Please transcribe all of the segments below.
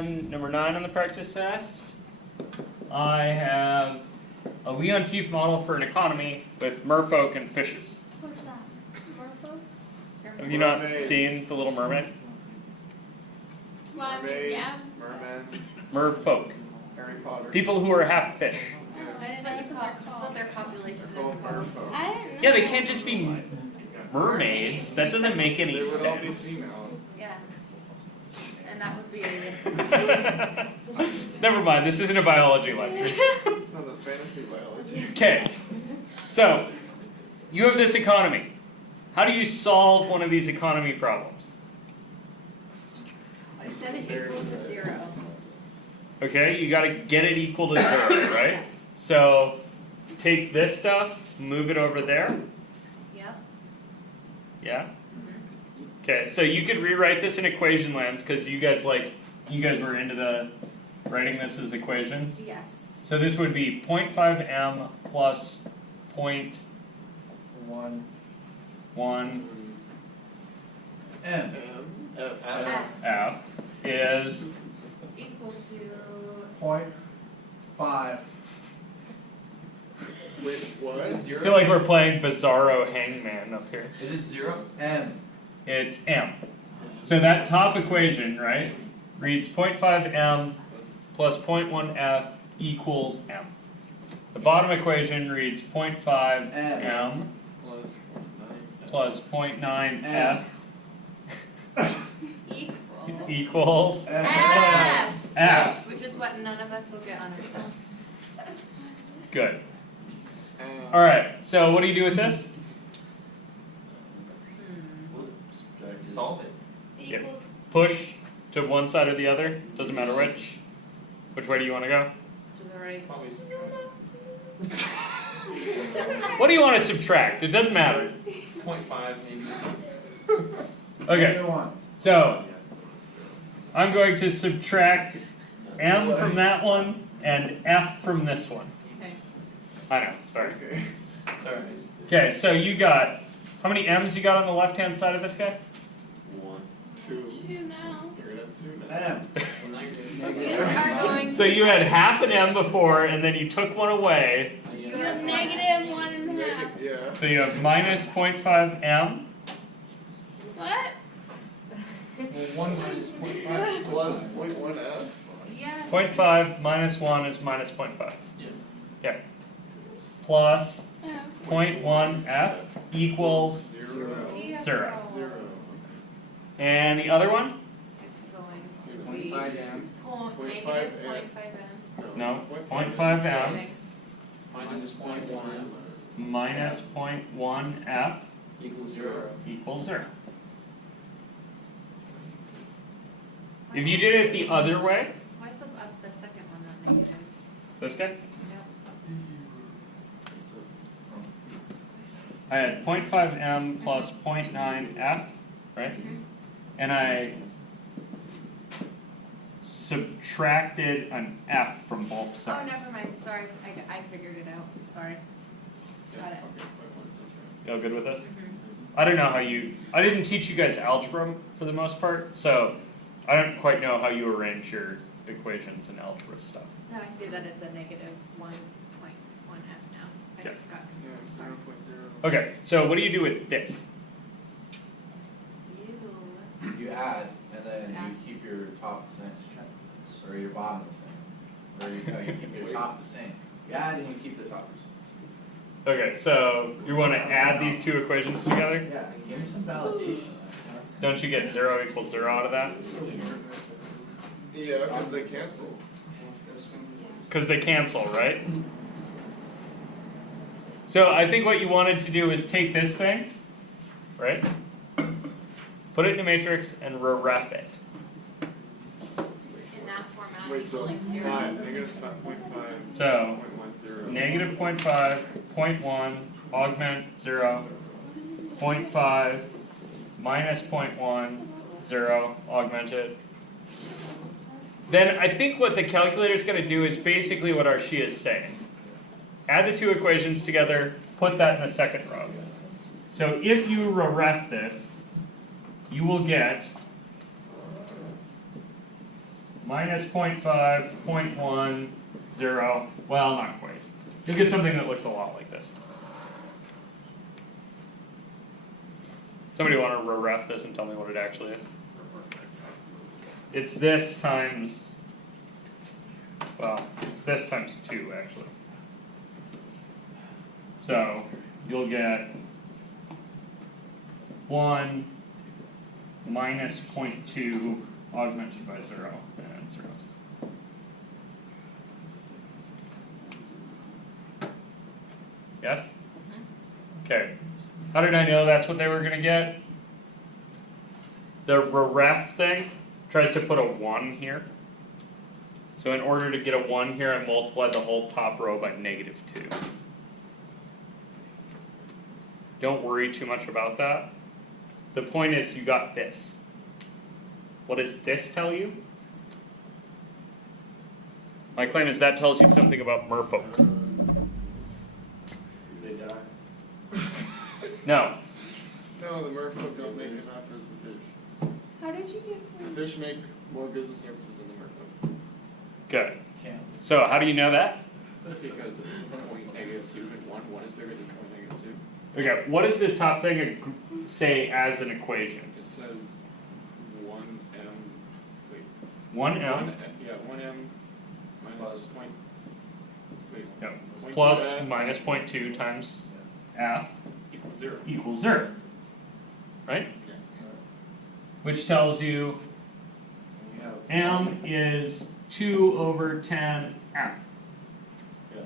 on number 9 on the practice test, I have a Leontief model for an economy with merfolk and fishes. What's that? Merfolk? Have you not seen The Little Mermaid? Well, I mean, yeah. Mermen, Merfolk. Harry Potter. People who are half fish. Oh, I didn't know that's what their population is called. Merfolk. I didn't know. Yeah, they can't just be mermaids. That doesn't make any They would all be sense. female. Yeah. And that would be Never mind, this isn't a biology lecture. It's not a fantasy biology. Okay, so you have this economy. How do you solve one of these economy problems? I said it equals to 0. Okay, you got to get it equal to 0, right? Yes. So take this stuff, move it over there. Yep. Yeah? Okay, so you could rewrite this in equation lands because you guys were into the writing this as equations. Yes. So this would be 0.5m plus 0.1 M. F. f is Equal to 0.5. Wait, what? I feel like we're playing Bizarro Hangman up here. Is it 0? M. It's m. So that top equation, right, reads 0.5m plus 0.1f equals m. The bottom equation reads 0.5m plus 0.9f equals F. f. Which is what none of us will get on this test. Good. All right. So what do you do with this? Solve it. Yep. Equals Push to one side or the other. Doesn't matter which. Which way do you want to go? to the right. What do you want to subtract? It doesn't matter. 0.5 maybe. Okay. Either one. So I'm going to subtract m from that one and f from this one. Okay. I know. Sorry. Okay. Sorry. Okay. So you got how many m's you got on the left-hand side of this guy? 1, 2. 2 now. You're gonna have 2 now. M. Well, now you're Okay, you are going So you had half an m before, and then you took one away. You have negative 1.5. Yeah. So you have minus 0.5 m. What? Well, 1 minus 0.5. Plus 0.1 F. Yes. 0.5 minus 1 is minus 0.5. Yeah. Yeah. Plus Oh. 0.1 f equals 0. 0. 0. And the other one? It's going to be 0.5 M. negative 0.5 m. No. 0.5 m Minus 0.1 minus 0.1 f equals 0. equals 0. If you did it the other way, Why is the second one not negative? this guy, Yep. I had 0.5 m plus 0.9 f, right? And I subtracted an f from both Oh, sides. never mind. Sorry. I figured it out. Sorry. Got it. You all good with this? I don't know how I didn't teach you guys algebra for the most part, so I don't quite know how you arrange your equations and algebra stuff. Now I see that it's a negative 1.1f now. I Yeah. just got Yeah, sorry. 0.0. Okay, so what do you do with this? You. You add, and then you keep your top the same, or your bottom the same, or you keep your top the same. You add and you keep the top the same. Okay, so you want to add these two equations together? Yeah, give me some validation. Don't you get 0 equals 0 out of that? Yeah, because they cancel. Because they cancel, right? So I think what you wanted to do is take this thing, right? Put it in a matrix and re-ref it. In that format, Wait, so equaling 0. 5, negative 5.5, So 0.10. negative 0.5, 0.1, augment 0, 0.5, minus 0.1, 0, augment it. Then I think what the calculator is going to do is basically what Arshia is saying. Add the two equations together, put that in the second row. So if you ref this, you will get minus 0.5, 0.1, 0, well, not quite. You'll get something that looks a lot like this. Somebody want to ref this and tell me what it actually is? It's this times, well, it's this times 2 actually. So you'll get 1 minus 0.2 augmented by 0 and zeros. Yes? Okay. How did I know that's what they were going to get? The ref thing tries to put a 1 here. So in order to get a 1 here, I multiplied the whole top row by negative 2. Don't worry too much about that. The point is you got this. What does this tell you? My claim is that tells you something about merfolk. They die. No. No, the merfolk don't make enough as the fish. How did you get The from? fish make more goods and services than the merfolk. Good. So how do you know that? Because point negative 2 and 1 is bigger than point negative 2. Okay, what does this top thing say as an equation? It says 1m, wait, 1m yeah, 1m minus point, wait, no, 0.2 plus F minus 0.2 times f equals 0. equals 0. Right? Yeah. Which tells you And we have. m is 2 over 10 f. Yeah.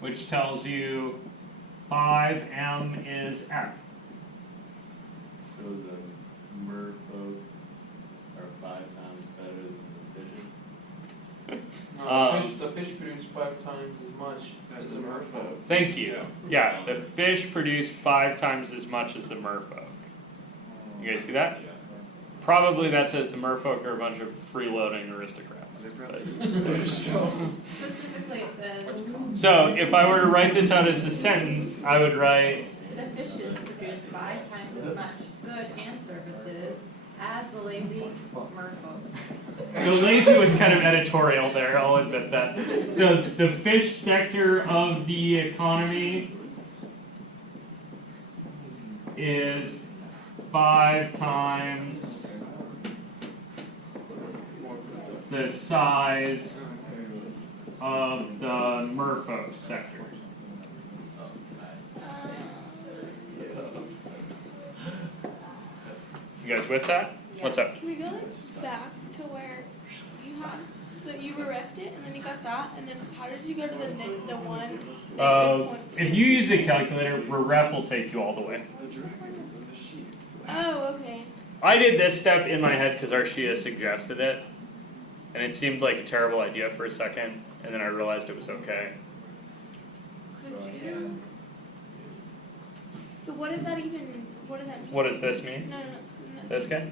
Which tells you 5m is f. So the merfolk are 5 times better than the fishes? Um, The fish produce 5 times as much as a merfolk. Thank you. Yeah, the fish produce 5 times as much as the merfolk. You guys see that? Yeah. Probably that says the merfolk are a bunch of freeloading aristocrats. but- Specifically, it says, So if I were to write this out as a sentence, I would write, the fishes produce 5 times as much good and services as the lazy merfolk. the lazy was kind of editorial there, I'll admit that. So the fish sector of the economy is 5 times the size of the merfolk sector. You guys with that? What's up? Can we go back to where you had that you refed it and then you got that and then how did you go to the one negative point two? If you use a calculator, ref will take you all the way. Oh, okay. I did this step in my head because Arshia suggested it, and it seemed like a terrible idea for a second, and then I realized it was okay. Could you? So what does that even? What does that mean? What does this mean? No. This guy?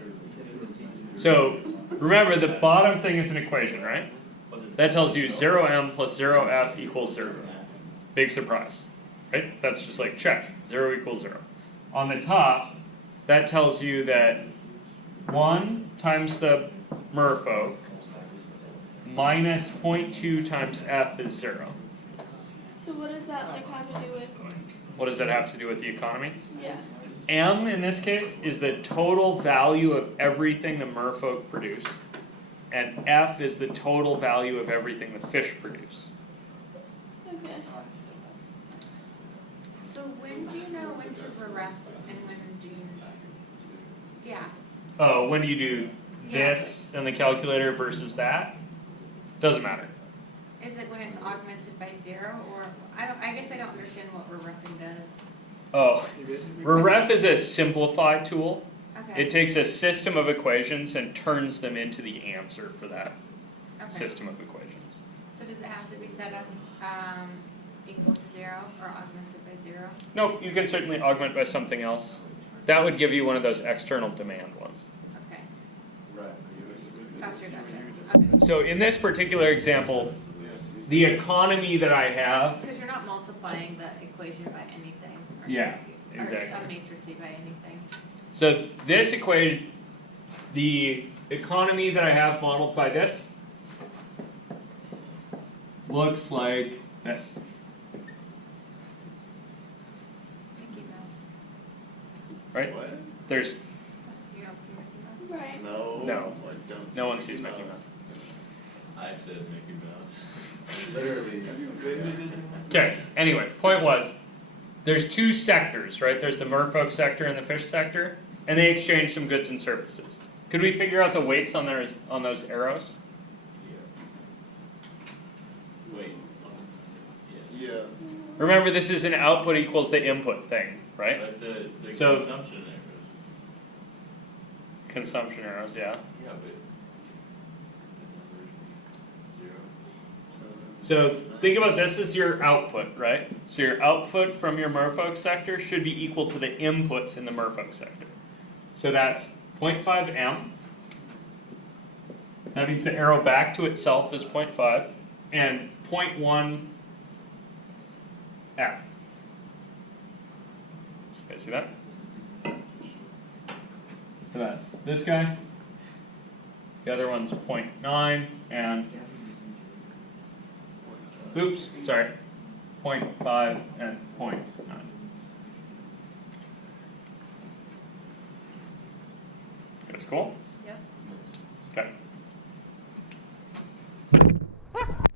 So, remember the bottom thing is an equation, right? That tells you 0m plus 0f equals 0. Big surprise, right? That's just like check, 0 equals 0. On the top, that tells you that 1 times the merfolk minus 0.2 times f is 0. So what does that like have to do with? What does that have to do with the economy? Yeah. M in this case is the total value of everything the merfolk produce, and F is the total value of everything the fish produce. Okay. So when do you know when to ref and when do you? Yeah. Oh, when do you do this in the calculator versus that? Doesn't matter. Is it when it's augmented by 0 or, I guess I don't understand what refing does. Oh, You basically ref is a simplify tool. Okay. It takes a system of equations and turns them into the answer for that Okay. system of equations. So does it have to be set up equal to 0 or augmented by 0? No, you can certainly augment by something else. That would give you one of those external demand ones. Okay. Right. Gotcha. Okay. So in this particular example, the economy that I have, Because you're not multiplying the equation by anything. Or, Yeah, Or exactly. of matrice by anything. So this equation, the economy that I have modeled by this looks like this. Mickey Mouse. Right? What? There's You don't see Mickey Mouse? Right. No. No. I don't no see one sees Mickey Mouse. I said Mickey Mouse. Literally. Have you been to Disneyland? Okay, anyway, point was, there's two sectors, right? There's the merfolk sector and the fish sector, and they exchange some goods and services. Could we figure out the weights on those arrows? Wait. Yes. Yeah. Remember, this is an output equals the input thing, right? But the So- consumption arrows. Consumption arrows, yeah. Yeah, but the numbers be zero. So think about this as your output, right? So your output from your merfolk sector should be equal to the inputs in the merfolk sector. So that's 0.5 m. That means the arrow back to itself is 0.5, and 0.1 f. You guys see that? So that's this guy. The other one's 0.9, and oops, sorry, 0.5 and 0.9. That's cool.